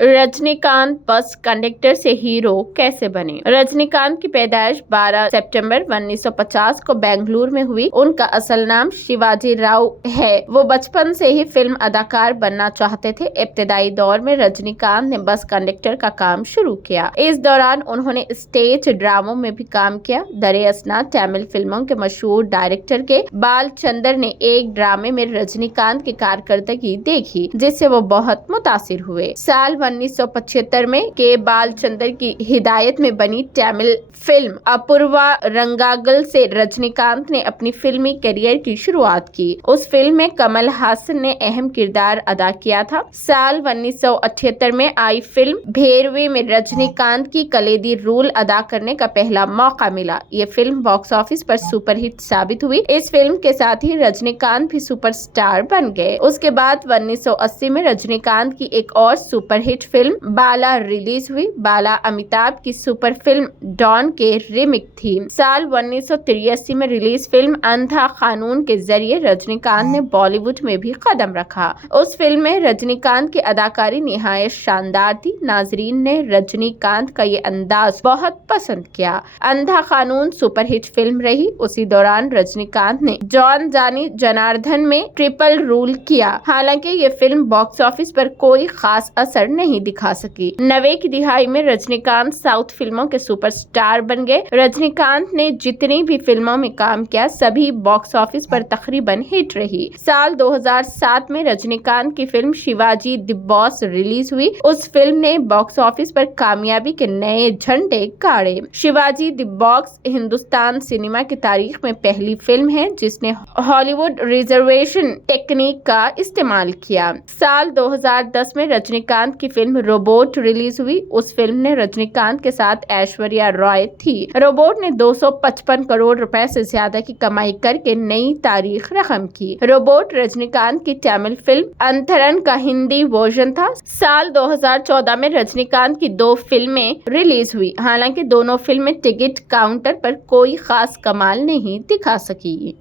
Rajinikanth bus conductor से hero कैसे बने। रजनीकांत की पैदाइश 12 सितंबर 1950 को बेंगलुरु में हुई। उनका असल नाम शिवाजी राव है। वो बचपन से ही फिल्म अदाकार बनना चाहते थे। इब्तदाई दौर में रजनीकांत ने बस कंडक्टर का काम शुरू किया। इस दौरान उन्होंने स्टेज ड्रामों में भी काम किया। दरअसल तमिल फिल्मों के मशहूर डायरेक्टर के बालचंदर ने एक ड्रामे में रजनीकांत की कारकर्दगी देखी, जिससे वो बहुत मुतासिर हुए। साल 1975 में के बालचंदर की हिदायत में बनी तमिल फिल्म अपूर्वा रंगागल से रजनीकांत ने अपनी फिल्मी करियर की शुरुआत की। उस फिल्म में कमल हासन ने अहम किरदार अदा किया था। साल 1978 में आई फिल्म भेरवे में रजनीकांत की कलेदी रोल अदा करने का पहला मौका मिला। ये फिल्म बॉक्स ऑफिस पर सुपरहिट साबित हुई। इस फिल्म के साथ ही रजनीकांत भी सुपरस्टार बन गए। उसके बाद 1980 में रजनीकांत की एक और सुपरहिट फिल्म बाला रिलीज हुई। बाला अमिताभ की सुपर फिल्म डॉन के रीमेक थी। साल 1983 में रिलीज फिल्म अंधा कानून के जरिए रजनीकांत ने बॉलीवुड में भी कदम रखा। उस फिल्म में रजनीकांत की अदाकारी निहायत शानदार थी। नाजरीन ने रजनीकांत का ये अंदाज बहुत पसंद किया। अंधा कानून सुपरहिट फिल्म रही। उसी दौरान रजनीकांत ने जॉन जानी जनार्दन में ट्रिपल रोल किया। हालांकि ये फिल्म बॉक्स ऑफिस पर कोई खास असर नहीं दिखा सकी। 90 की दिहाई में रजनीकांत साउथ फिल्मों के सुपरस्टार बन गए। रजनीकांत ने जितनी भी फिल्मों में काम किया सभी बॉक्स ऑफिस पर तकरीबन हिट रही। साल 2007 में रजनीकांत की film Shivaji the boss release हुई। उस फिल्म ने बॉक्स ऑफिस पर कामयाबी के नए झंडे गाड़े। Shivaji the box Hindustan cinema की तारीख में पहली फिल्म है जिसने हॉलीवुड रिजर्वेशन टेक्निक का इस्तेमाल किया। साल 2010 में रजनीकांत की फिल्म रोबोट रिलीज हुई। उस फिल्म ने रजनीकांत के साथ ऐश्वर्या रॉय थी। रोबोट ने 255 करोड़ रुपए से ज्यादा की कमाई करके नई तारीख रकम की। रोबोट रजनीकांत की तमिल फिल्म अंतरन का हिंदी वर्जन था। साल 2014 में रजनीकांत की 2 फिल्में रिलीज हुई। हालांकि दोनों फिल्में टिकट काउंटर पर कोई खास कमाल नहीं दिखा सकी।